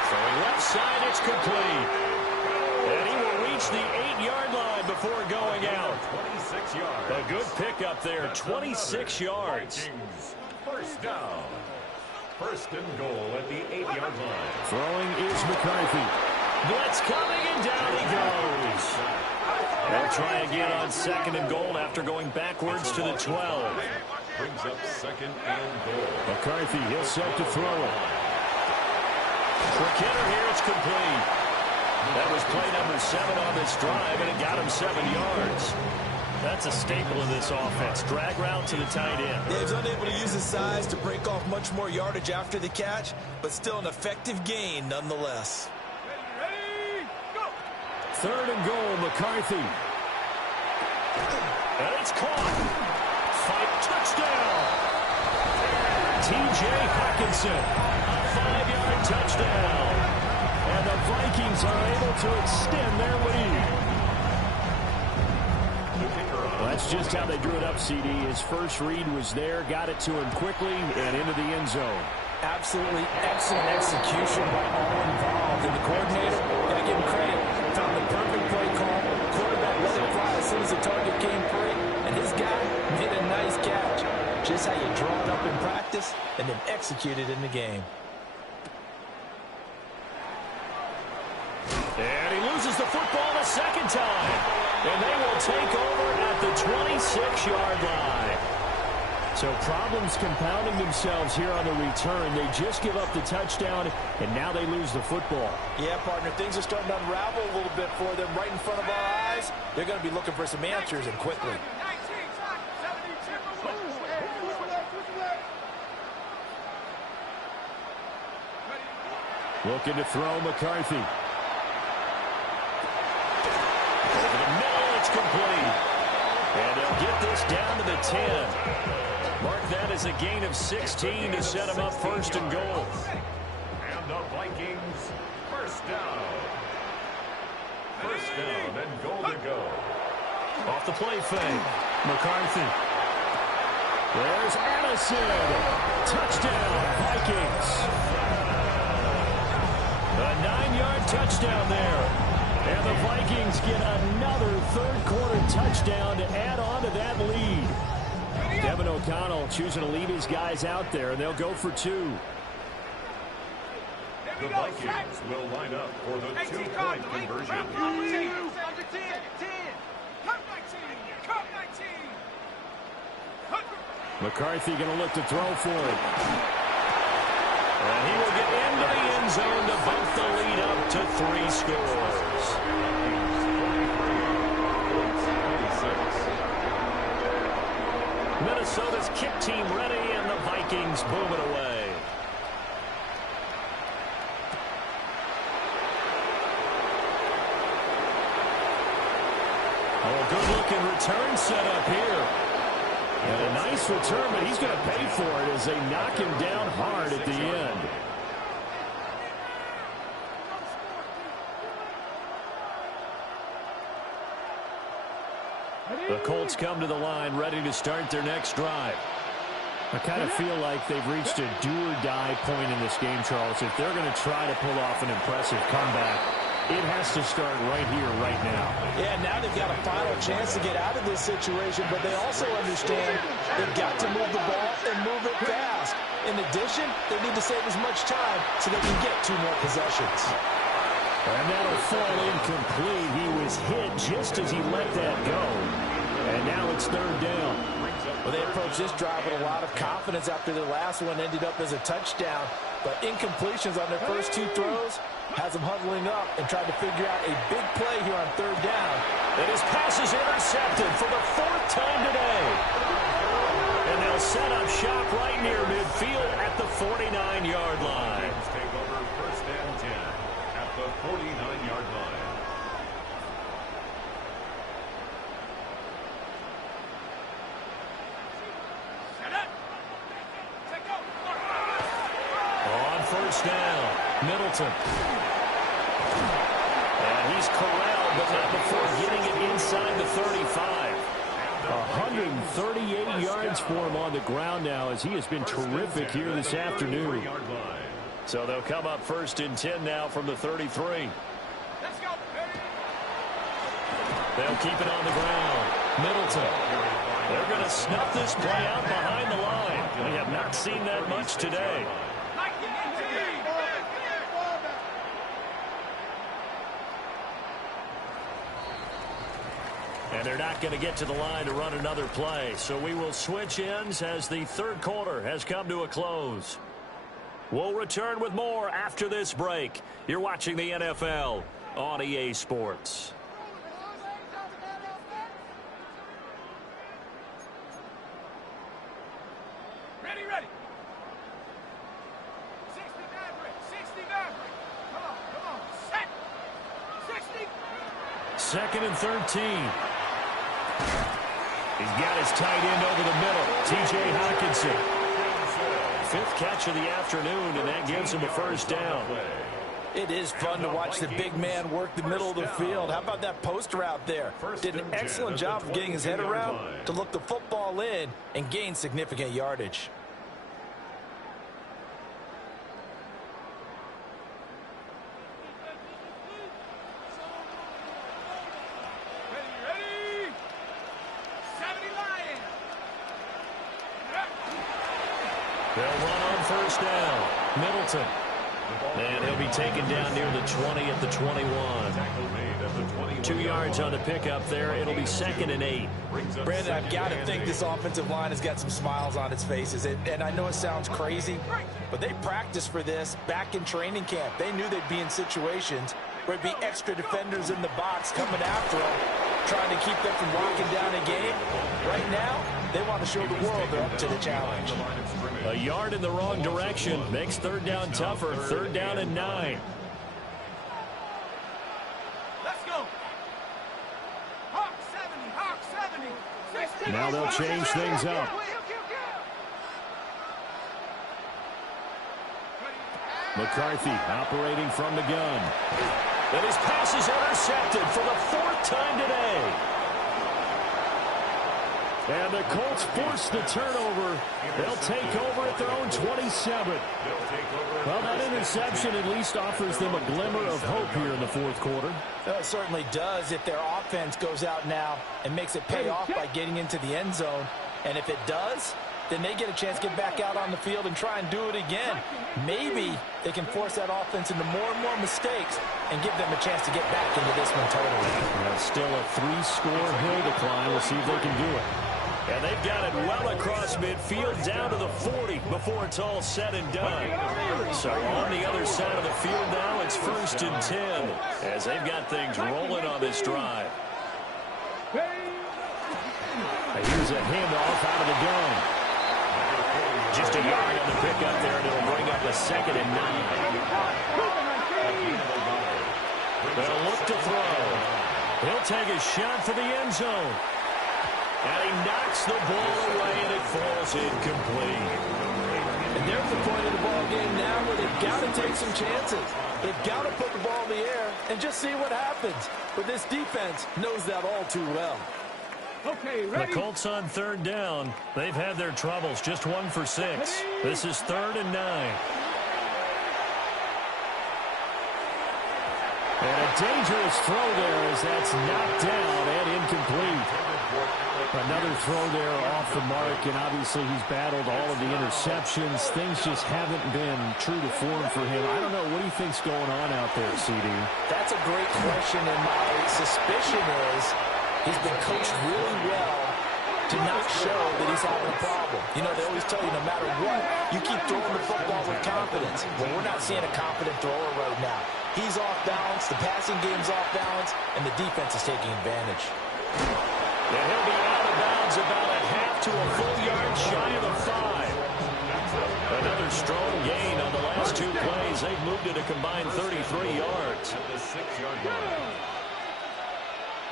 Throwing left side, it's complete. And he will reach the 8-yard line before going out. 26 yards. A good pickup there, 26 yards. First down. First and goal at the 8-yard line. Throwing is McCarthy. Blitz coming, and down he goes. They'll try again on second and goal after going backwards to the 12. Brings up second and goal. McCarthy, he'll set to throw it. For Kidder here, it's complete. That was play number 7 on this drive, and it got him 7 yards. That's a staple of this offense. Drag route to the tight end. Yeah, he's unable to use his size to break off much more yardage after the catch, but still an effective gain nonetheless. Ready, go! Third and goal, McCarthy. And it's caught. Fight touchdown. T.J. Hawkinson, a 5-yard touchdown. And the Vikings are able to extend their lead. That's just how they drew it up, CD. His first read was there, got it to him quickly, and into the end zone. Absolutely excellent execution by all involved. And the coordinator, got to give him credit, found the perfect play call. Quarterback let it fly as soon as the target came free. And this guy made a nice catch. Just how you draw it up in practice and then execute it in the game. And he loses the football the second time. And they will take over at the 26-yard line. So problems compounding themselves here on the return. They just give up the touchdown, and now they lose the football. Yeah, partner, things are starting to unravel a little bit for them right in front of our eyes. They're going to be looking for some answers, and quickly. Looking to throw McCarthy. Over the middle, it's complete. And they'll get this down to the 10. Mark that as a gain of 16 to set them up first and goal. And the Vikings, first down. First down and goal to go. Off the play fake. McCarthy. There's Addison. Touchdown, Vikings. A 9-yard touchdown there. And the Vikings get another third-quarter touchdown to add on to that lead. Devin O'Connell choosing to leave his guys out there, and they'll go for 2. The Vikings will line up for the 2-point conversion. McCarthy going to look to throw for it. And he will get into the end zone to bump the lead up to 3 scores. Minnesota's kick team ready, and the Vikings boom it away. Oh, good-looking return set up here. And a nice return, but he's going to pay for it as they knock him down hard at the end. The Colts come to the line ready to start their next drive. I kind of feel like they've reached a do-or-die point in this game, Charles. If they're going to try to pull off an impressive comeback, it has to start right here, right now. Yeah, now they've got a final chance to get out of this situation, but they also understand they've got to move the ball and move it fast. In addition, they need to save as much time so they can get 2 more possessions. And that'll fall incomplete. He was hit just as he let that go. And now it's third down. Well, they approached this drive with a lot of confidence after their last one ended up as a touchdown. But incompletions on their first 2 throws has them huddling up and trying to figure out a big play here on third down. And his pass is intercepted for the 4th time today. And they'll set up shop right near midfield at the 49-yard line. Take over first and 10 at the 49-yard line. On first down, Middleton. And he's corralled, but not before getting it inside the 35. 138 yards for him on the ground now as he has been terrific here this afternoon. So they'll come up first and 10 now from the 33. They'll keep it on the ground. Middleton. They're going to snuff this play out behind the line. We have not seen that much today. And they're not going to get to the line to run another play. So we will switch ends as the third quarter has come to a close. We'll return with more after this break. You're watching the NFL on EA Sports. Ready. 60 Maverick. Come on. Set. 60. Second and 13. He's got his tight end over the middle, T.J. Hawkinson. Fifth catch of the afternoon, and that gives him a first down. It is fun to watch the big man work the middle of the field. How about that post route there? Did an excellent job of getting his head around to look the football in and gain significant yardage. Ready. 70 Lions. They'll run on first down. Middleton. And he'll be taken down near the 20 at the 21. 2 yards on the pickup there. It'll be second and 8. Brandon, I've got to think this offensive line has got some smiles on its faces. And I know it sounds crazy, but they practiced for this back in training camp. They knew they'd be in situations where it'd be extra defenders in the box coming after them, trying to keep them from locking down a game. Right now, they want to show the world they're up to the challenge. A yard in the wrong direction makes third down tougher. Third down and 9. Let's go. Hawk 70. 60. Now they'll change things up. McCarthy operating from the gun. And his pass is intercepted for the 4th time today. And the Colts force the turnover. They'll take over at their own 27. Well, that interception at least offers them a glimmer of hope here in the fourth quarter. It certainly does if their offense goes out now and makes it pay off by getting into the end zone. And if it does, then they get a chance to get back out on the field and try and do it again. Maybe they can force that offense into more and more mistakes and give them a chance to get back into this one totally. Still a 3-score hill to climb. We'll see if they can do it. And they've got it well across midfield down to the 40 before it's all said and done. So on the other side of the field now, it's 1st and 10 as they've got things rolling on this drive. Here's a handoff out of the gun. Just a yard on the pickup there, and it'll bring up a 2nd and 9. They'll look to throw. He'll take a shot for the end zone. And he knocks the ball away, and it falls incomplete. And there's the point of the ball game now where they've got to take some chances. They've got to put the ball in the air and just see what happens. But this defense knows that all too well. Okay, ready. The Colts on third down. They've had their troubles. Just 1 for 6. This is 3rd and 9. And a dangerous throw there as that's knocked down and incomplete. Another throw there off the mark, and obviously he's battled all of the interceptions. Things just haven't been true to form for him. I don't know. What do you think's going on out there, CD? That's a great question, and my suspicion is he's been coached really well to not show that he's having a problem. You know, they always tell you no matter what, you keep throwing the football with confidence. Well, we're not seeing a confident thrower right now. He's off balance, the passing game's off balance, and the defense is taking advantage. And he'll be out of bounds about a half to a full yard shy of the 5. Another strong gain on the last 2 plays. They've moved it a combined 33 yards. At the 6-yard line.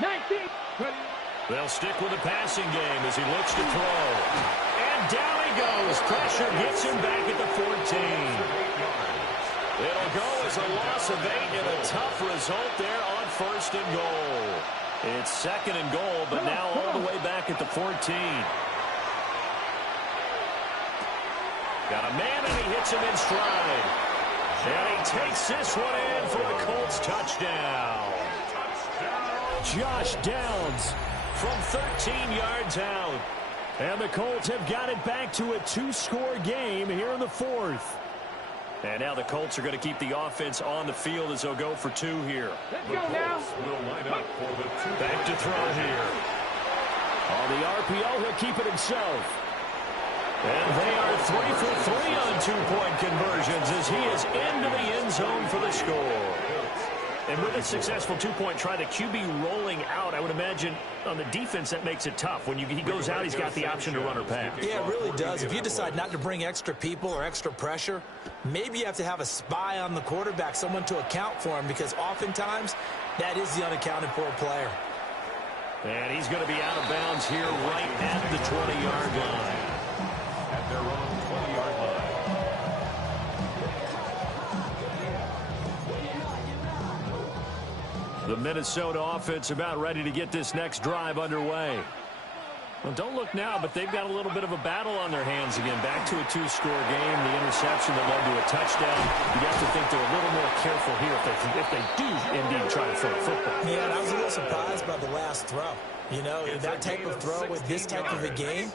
19. They'll stick with the passing game as he looks to throw. And down he goes. Pressure gets him back at the 14. It'll go as a loss of 8 and a tough result there on 1st and goal. It's 2nd and goal, but now all the way back at the 14. Got a man, and he hits him in stride. And he takes this one in for a Colts touchdown. Josh Downs from 13 yards out. And the Colts have got it back to a 2-score game here in the fourth. And now the Colts are going to keep the offense on the field as they'll go for 2 here. Let's go now. Will line up for the 2. Back to throw here. On the RPO, he'll keep it himself. And they are 3 for 3 on 2-point conversions as he is into the end zone for the score. And with a successful 2-point try, the QB rolling out, I would imagine on the defense that makes it tough. When he goes out, he's got the option to run or pass. Yeah, it really does. If you decide not to bring extra people or extra pressure, maybe you have to have a spy on the quarterback, someone to account for him, because oftentimes that is the unaccounted for player. And he's going to be out of bounds here right at the 20-yard line. At their own 20-yard line. The Minnesota offense about ready to get this next drive underway. Well, don't look now, but they've got a little bit of a battle on their hands again. Back to a 2-score game. The interception that led to a touchdown. You have to think they're a little more careful here if they do indeed try to throw a football. Yeah, and I was a little surprised by the last throw. You know, that type of throw with this type of a game,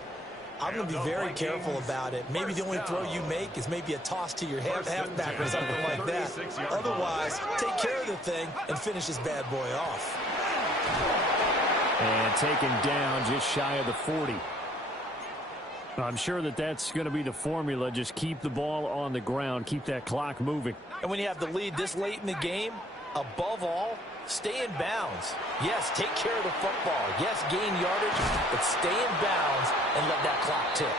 I'm going to be very careful about it. Maybe the only throw you make is maybe a toss to your halfback or something like that. Otherwise, take care of the thing and finish this bad boy off. And taken down just shy of the 40. I'm sure that's going to be the formula. Just keep the ball on the ground. Keep that clock moving. And when you have the lead this late in the game, above all, stay in bounds. Yes, take care of the football. Yes, gain yardage, but stay in bounds and let that clock tick.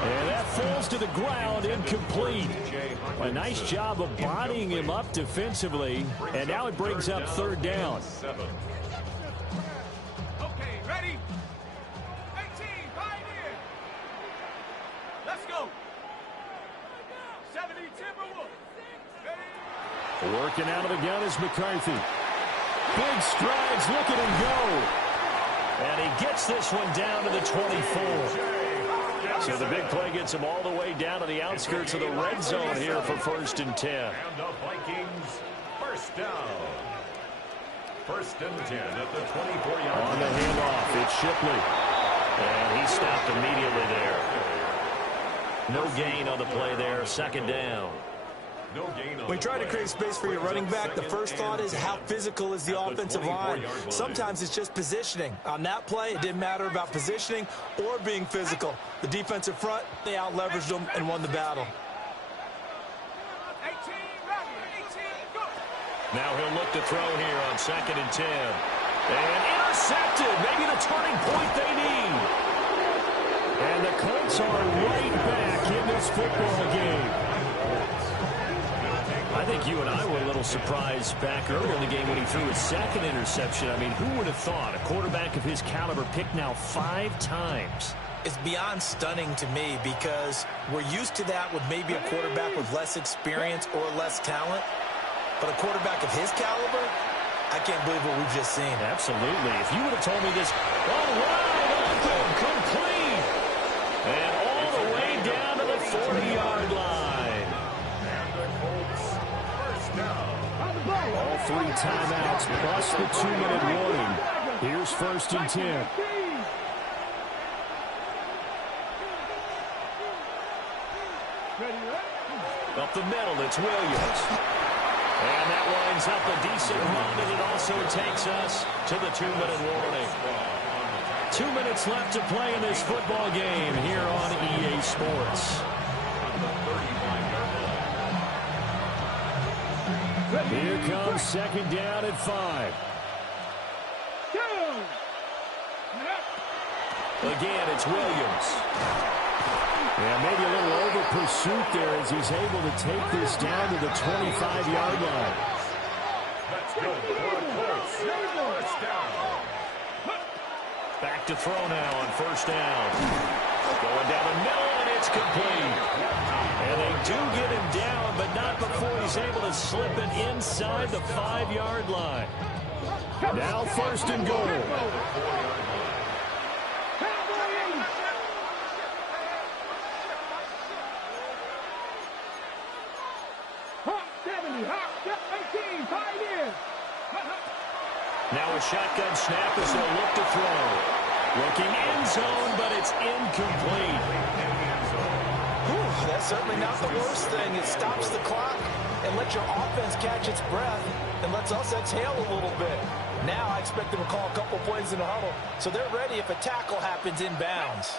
And that falls to the ground, incomplete. A nice job of bodying him up defensively. And now it brings up 3rd down. Okay, ready? 18, pioneer. Let's go. 70 Timberwolves. Ready? Working out of the gun is McCarthy. Big strides, look at him go. And he gets this one down to the 24. So the big play gets him all the way down to the outskirts of the red zone here for 1st and 10. And the Vikings, first down. 1st and 10 at the 24-yard line. On the handoff, it's Shipley. And he stopped immediately there. No gain on the play there, 2nd down. When you try to create space for your running back, the first thought is how physical is the offensive line. Sometimes it's just positioning. On that play, it didn't matter about positioning or being physical. The defensive front, they out-leveraged them and won the battle. 18, ready, 18, go. Now he'll look to throw here on 2nd and 10. And intercepted, maybe the turning point they need. And the Colts are right back in this football game. I think you and I were a little surprised back earlier in the game when he threw his 2nd interception. I mean, who would have thought a quarterback of his caliber picked now 5 times? It's beyond stunning to me because we're used to that with maybe a quarterback with less experience or less talent. But a quarterback of his caliber, I can't believe what we've just seen. Absolutely. If you would have told me this, wide open, complete, and all the way down to the 40-yard line. All 3 timeouts plus the 2-minute warning. Here's 1st and 10. Up the middle, it's Williams. And that winds up a decent run, and it also takes us to the 2-minute warning. 2 minutes left to play in this football game here on EA Sports. Here comes 2nd down at 5. Again, it's Williams. And maybe a little over pursuit there as he's able to take this down to the 25-yard line. That's good for the Colts. First down. Back to throw now on 1st down. Going down the middle, and it's complete. And they do get him down, but not before he's able to slip it inside the 5-yard line. Now 1st and goal. Now a a shotgun snap as they'll look to throw. Looking end zone, but it's incomplete. Whew, that's certainly not the worst thing. It stops the clock and lets your offense catch its breath and lets us exhale a little bit. Now I expect them to call a couple plays in the huddle, so they're ready if a tackle happens inbounds.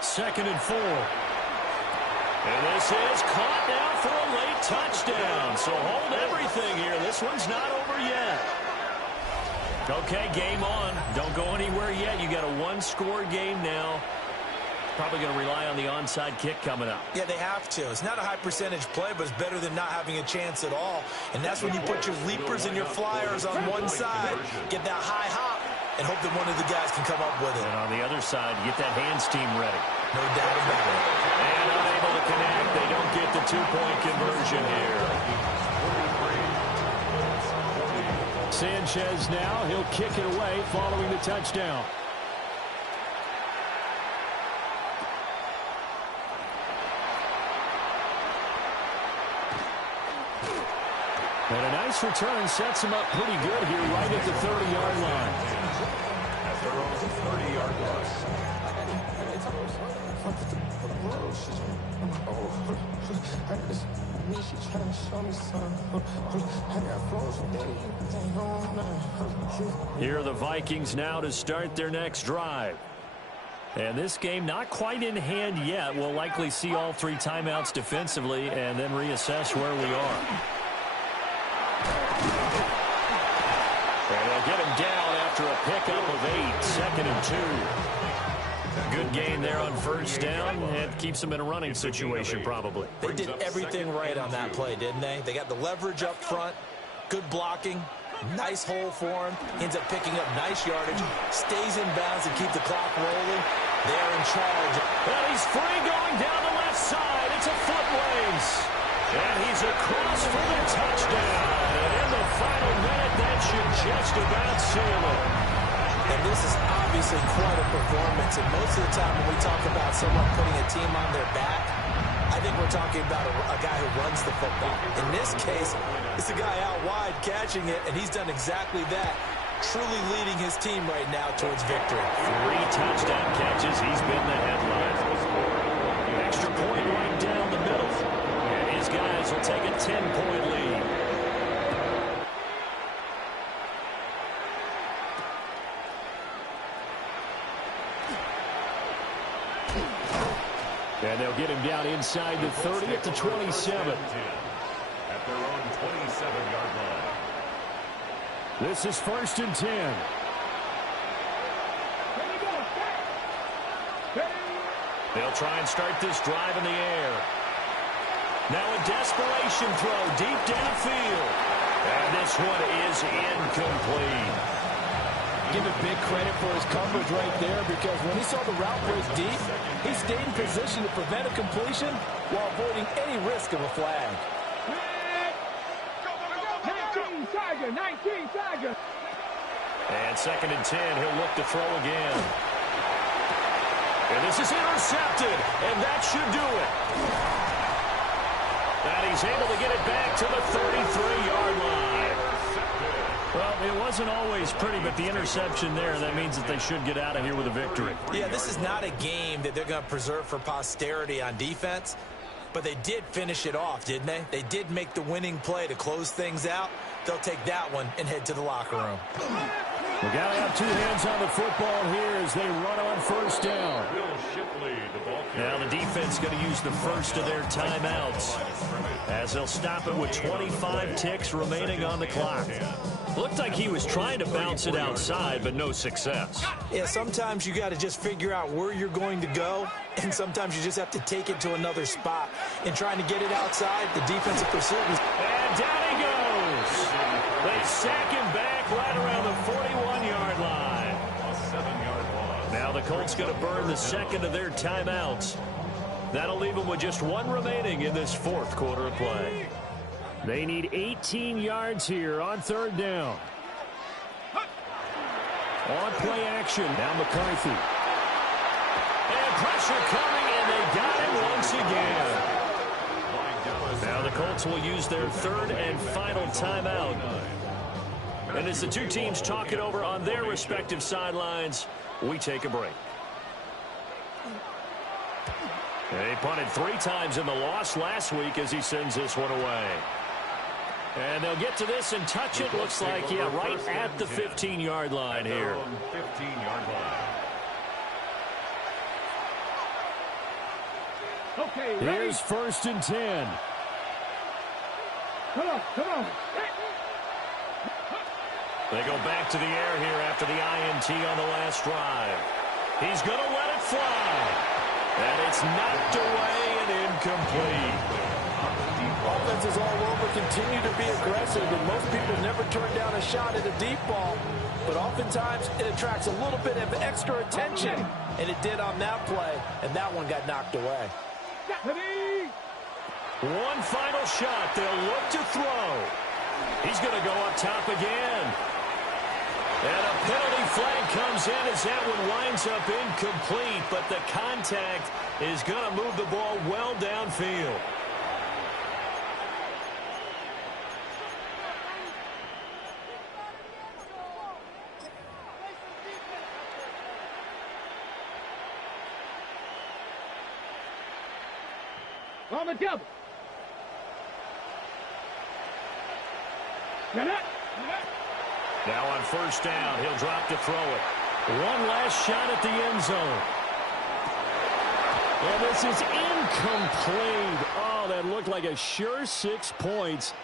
Second and 4. And this is caught now for a late touchdown. So hold everything here. This one's not over yet. Okay, game on. Don't go anywhere yet. You got a one-score game now. Probably going to rely on the onside kick coming up. Yeah, they have to. It's not a high-percentage play, but it's better than not having a chance at all. And that's when you put your leapers and your flyers on one side, get that high hop, and hope that one of the guys can come up with it. And on the other side, get that hands team ready. No doubt about it. And unable to connect. They don't get the two-point conversion here. Sanchez now. He'll kick it away following the touchdown. And a nice return sets him up pretty good here right at the 30-yard line. At their own 30-yard line. Here are the Vikings now to start their next drive. And this game not quite in hand yet. We'll likely see all three timeouts defensively and then reassess where we are. And they'll get him down after a pickup of 8, 2nd and 2. Good gain there on first down. It keeps them in a running situation probably. They did everything right on that play, didn't they? They got the leverage up front, good blocking, nice hole for him, ends up picking up nice yardage, stays in bounds and keep the clock rolling. They're in charge. And he's free going down the left side. It's a foot race. And he's across for the touchdown. And in the final minute, that should just about seal it. And this is obviously quite a performance. And most of the time when we talk about someone putting a team on their back, I think we're talking about a guy who runs the football. In this case, it's a guy out wide catching it, and he's done exactly that, truly leading his team right now towards victory. 3 touchdown catches. He's been the headline. Extra point right down the middle. And his guys will take a 10-point lead. And they'll get him down inside the 30 at the 27. At their own 27-yard line. This is 1st and 10. They'll try and start this drive in the air. Now a desperation throw deep downfield. And this one is incomplete. Give him big credit for his coverage right there, because when he saw the route break deep, he stayed in position to prevent a completion while avoiding any risk of a flag. 19 Tiger. And 2nd and 10, he'll look to throw again. And this is intercepted, and that should do it. And he's able to get it back to the 33-yard line. Well, it wasn't always pretty, but the interception there, that means that they should get out of here with a victory. Yeah, this is not a game that they're going to preserve for posterity on defense, but they did finish it off, didn't they? They did make the winning play to close things out. They'll take that one and head to the locker room. We got to have 2 hands on the football here as they run on first down. Now the defense going to use the first of their timeouts as they'll stop it with 25 ticks remaining on the clock. Looked like he was trying to bounce it outside, but no success. Yeah, sometimes you got to just figure out where you're going to go, and sometimes you just have to take it to another spot. In trying to get it outside, the defensive pursuit was... And down he goes. They sack him back right around the 41-yard line. A 7-yard loss. Now the Colts going to burn the second of their timeouts. That'll leave them with just 1 remaining in this 4th quarter of play. They need 18 yards here on 3rd down. On play action. Now McCarthy. And pressure coming, and they got him once again. Now the Colts will use their 3rd and final timeout. And as the two teams talk it over on their respective sidelines, we take a break. He punted 3 times in the loss last week as he sends this one away. And they'll get to this and touch it. Looks like, yeah, right at the 15-yard line here. 15-yard line. Okay, here's 1st and 10. Come on. They go back to the air here after the INT on the last drive. He's going to let it fly. And it's knocked away and incomplete. Offenses all over continue to be aggressive, and most people never turn down a shot at a deep ball. But oftentimes, it attracts a little bit of extra attention, and it did on that play, and that one got knocked away. One final shot. They'll look to throw. He's going to go up top again. And a penalty flag comes in as that one winds up incomplete, but the contact is going to move the ball well downfield. On the double. Now on 1st down, he'll drop to throw it. One last shot at the end zone. And this is incomplete. Oh, that looked like a sure 6 points.